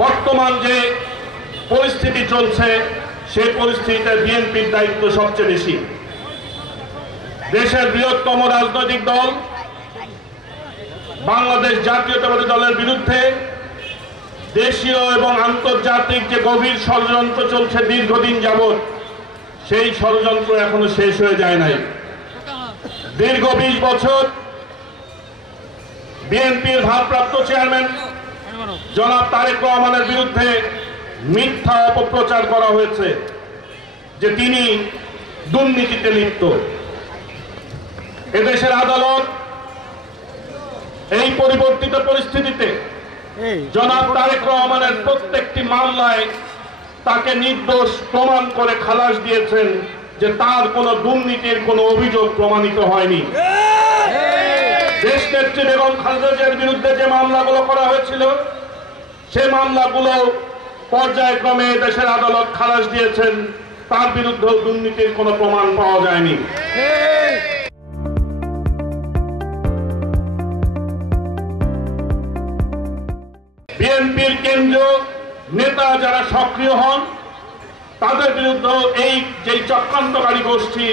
বর্তমান যে পরিস্থিতি চলছে সেই পরিস্থিতিতে বিএনপির দায়িত্ব সবচেয়ে বেশি। দেশের বৃহত্তম রাজনৈতিক দল বাংলাদেশ জাতীয়তাবাদী দলের বিরুদ্ধে দেশীয় এবং আন্তর্জাতিক যে গভীর ষড়যন্ত্র চলছে দীর্ঘদিন যাবৎ, সেই ষড়যন্ত্র এখনো শেষ হয়ে যায় নাই। দীর্ঘ 20 বছর বিএনপির ভারপ্রাপ্ত চেয়ারম্যান জনাব তারেক রহমানের বিরুদ্ধে মিথ্যা অপপ্রচার করা হয়েছে যে তিনি দুর্নীতিতে লিপ্ত। এদেশের আদালত এই পরিবর্তিত পরিস্থিতিতে জনাব তারেক রহমানের প্রত্যেকটি মামলায় তাকে নির্দোষ প্রমাণ করে খালাস দিয়েছেন যে তার কোনো দুর্নীতির কোনো অভিযোগ প্রমাণিত হয়নি। দেশনেত্রী বেগম খালেদা জিয়ার বিরুদ্ধে যে মামলাগুলো করা হয়েছিল সেই মামলাগুলো পর্যায়ক্রমে দেশের আদালত খালাস দিয়েছেন, তার বিরুদ্ধেও দুর্নীতির কোনো প্রমাণ পাওয়া যায়নি। বিএনপির কেন্দ্রীয় নেতা যারা সক্রিয় হন তাদের বিরুদ্ধে এই যে চক্রান্তকারী গোষ্ঠী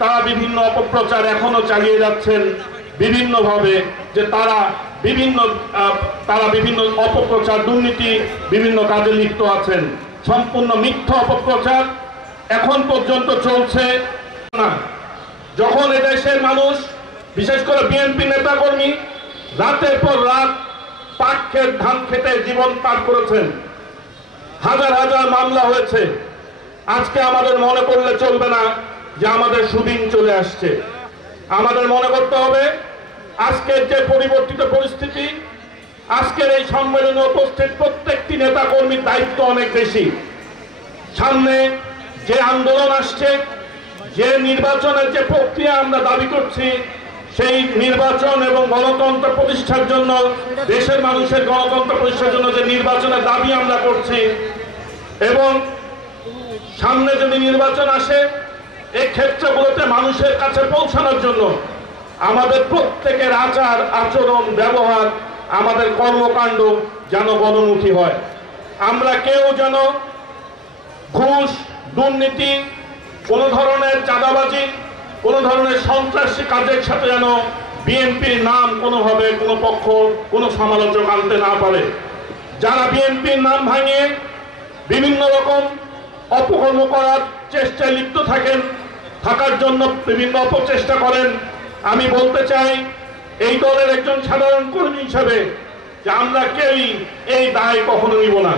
তারা বিভিন্ন অপপ্রচার এখনো চালিয়ে যাচ্ছেন বিভিন্নভাবে, যে তারা বিভিন্ন অপপ্রচার দুর্নীতি বিভিন্ন কাজে লিপ্ত আছেন। সম্পূর্ণ মিথ্যা অপপ্রচার এখন পর্যন্ত চলছে না। যখন এদেশের মানুষ বিশেষ করে বিএনপি নেতাকর্মী রাতের পর রাত পাট ক্ষেত ধান খেতে জীবন পার করেছেন, হাজার হাজার মামলা হয়েছে, আজকে আমাদের মনে করলে চলবে না যে আমাদের সুদিন চলে আসছে। আমাদের মনে করতে হবে আজকের যে পরিবর্তিত পরিস্থিতি, আজকের এই সম্মেলনে উপস্থিত প্রত্যেকটি নেতা কর্মীর দায়িত্ব অনেক বেশি। সামনে যে আন্দোলন আসছে, যে নির্বাচনের যে প্রক্রিয়া আমরা দাবি করছি, সেই নির্বাচন এবং গণতন্ত্র প্রতিষ্ঠার জন্য, দেশের মানুষের গণতন্ত্র প্রতিষ্ঠার জন্য যে নির্বাচনের দাবি আমরা করছি, এবং সামনে যদি নির্বাচন আসে এই ক্ষেত্রগুলোতে মানুষের কাছে পৌঁছানোর জন্য আমাদের প্রত্যেকের আচার আচরণ ব্যবহার আমাদের কর্মকাণ্ড যেন গণমুখী হয়। আমরা কেউ যেন ঘুষ দুর্নীতি কোনো ধরনের চাঁদাবাজি কোনো ধরনের সন্ত্রাসী কাজের সাথে যেন বিএনপির নাম কোনোভাবে কোনো পক্ষ কোনো সমালোচক আনতে না পারে। যারা বিএনপির নাম ভাঙিয়ে বিভিন্ন রকম অপকর্ম করার চেষ্টায় লিপ্ত থাকার জন্য বিভিন্ন অপচেষ্টা করেন, আমি বলতে চাই এই দলের একজন সাধারণ কর্মী হিসেবে যে আমরা কেউই এই দায় কখনো নিব না।